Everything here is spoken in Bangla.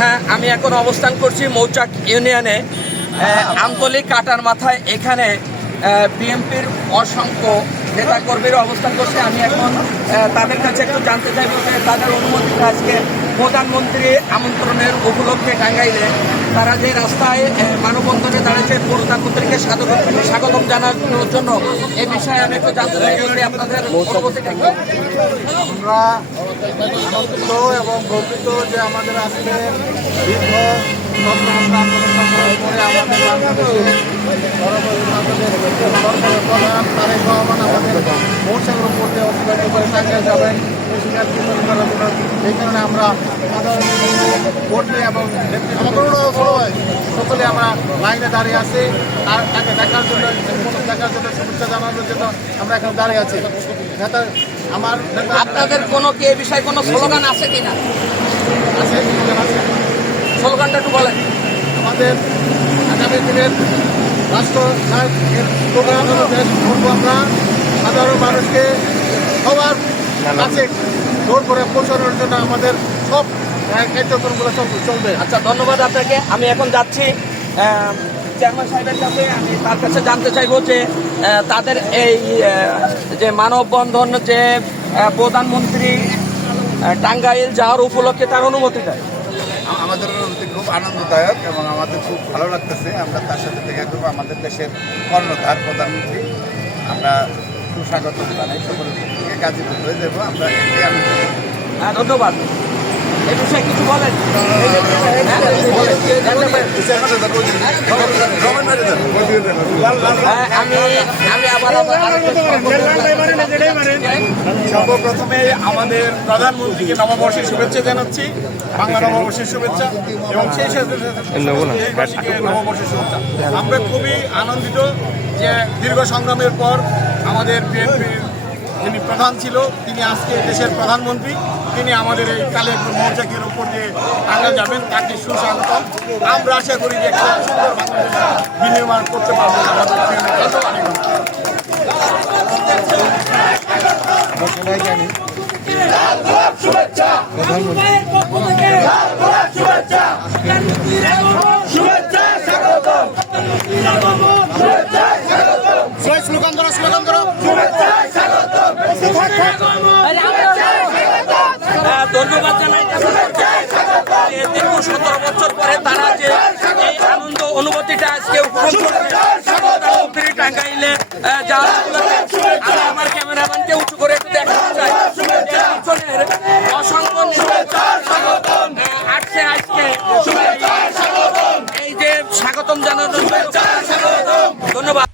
হ্যাঁ, আমি এখন অবস্থান করছি মৌচাক ইউনিয়নে আমতলী কাটার মাথায়। এখানে বিএনপির অসংখ্য নেতাকর্মীরা অবস্থান করছে। আমি এখন তাদের কাছে একটু জানতে চাইব যে তাদের অনুমতিটা আজকে প্রধানমন্ত্রী আমন্ত্রণের উপলক্ষে টাঙ্গাইলে তারা যে রাস্তায় মানববন্ধনে দাঁড়িয়েছে প্রধানমন্ত্রীকে স্বাগতম জানানোর জন্য, এই বিষয়ে আমি একটু জানতে চাইব যে আপনাদের অনুমতিটা কি? আমরা আনন্দিত এবং গর্বিত যে আমাদের আজকে দীর্ঘ আন্দোলন সংগ্রাম করে আমাদের বাংলাদেশের সরকারের প্রধান তারেক রহমান আমাদের মৌসাগর উপরে অতিবাহিত করে টাঙ্গাইল যাবেন এই কারণে আমরা কর্মী এবং সকলে আমরা লাইনে দাঁড়িয়ে আছি। আর তাকে দেখার জন্য শুভেচ্ছা জানানোর জন্য আমরা এখন দাঁড়িয়ে আছি। নেতা আমার আপনাদের কোনো কি এই বিষয়ে কোনো স্লোগান আছে কিনা? আছে, স্লোগানটা একটু বলেন। আমাদের আগামী দিনের রাষ্ট্র নায়কের প্রোগ্রাম হলো দেশ করবো আমরা সাধারণ মানুষকে সবার কাছে জোর করে পৌঁছানোর জন্য আমাদের সব কার্যক্রমগুলো চলবে। আচ্ছা, ধন্যবাদ আপনাকে। আমি এখন যাচ্ছি চেয়ারম্যান সাহেবের কাছে। আমি তার কাছে জানতে চাইবো যে তাদের এই যে মানববন্ধন যে প্রধানমন্ত্রী টাঙ্গাইল যাওয়ার উপলক্ষে তার অনুমতি দেয়। আমাদের অনুভূতি খুব আনন্দদায়ক এবং আমাদের খুব ভালো লাগতেছে। আমরা তার সাথে দেখা করবো। আমাদের দেশের কর্ণধার প্রধানমন্ত্রী, আমরা সুস্বাগত জানাই সকলের থেকে। গাজীপুর হয়ে যাবো আমরা, এটাই আমি। হ্যাঁ, ধন্যবাদ। এই বিষয়ে কিছু বলেন। আমি আবার সর্বপ্রথমে আমাদের প্রধানমন্ত্রীকে নববর্ষের শুভেচ্ছা জানাচ্ছি, বাংলা নববর্ষের শুভেচ্ছা এবং সেই সাথে দেশবাসীকে নববর্ষের শুভেচ্ছা। আমরা খুবই আনন্দিত যে দীর্ঘ সংগ্রামের পর আমাদের বিএনপির যিনি প্রধান ছিল তিনি আজকে দেশের প্রধানমন্ত্রী, তিনি আমাদের এই কালিয়াকৈর মৌচাকের উপর দিয়ে টাঙ্গাইল যাবেন। তাকে সুস্বাগতম। আমরা আশা করি যে একটা সুন্দর বাংলাদেশ বিনির্মাণ করতে পারবো আমাদের সবাই জানি স্লোগান ধরো ধন্যবাদ জানাই। দীর্ঘ 17 বছর পরে তারা যে এই আনন্দ অনুভূতিটা আজকে উপভোগ করছে টাঙ্গাইলে যাওয়ার উপলক্ষে, আমি আমার ক্যামেরাম্যানকে উঁচু করে একটু দেখাতে চাই। অসংখ্য আসছে আজকে এই যে স্বাগতম জানানোর জন্য। ধন্যবাদ।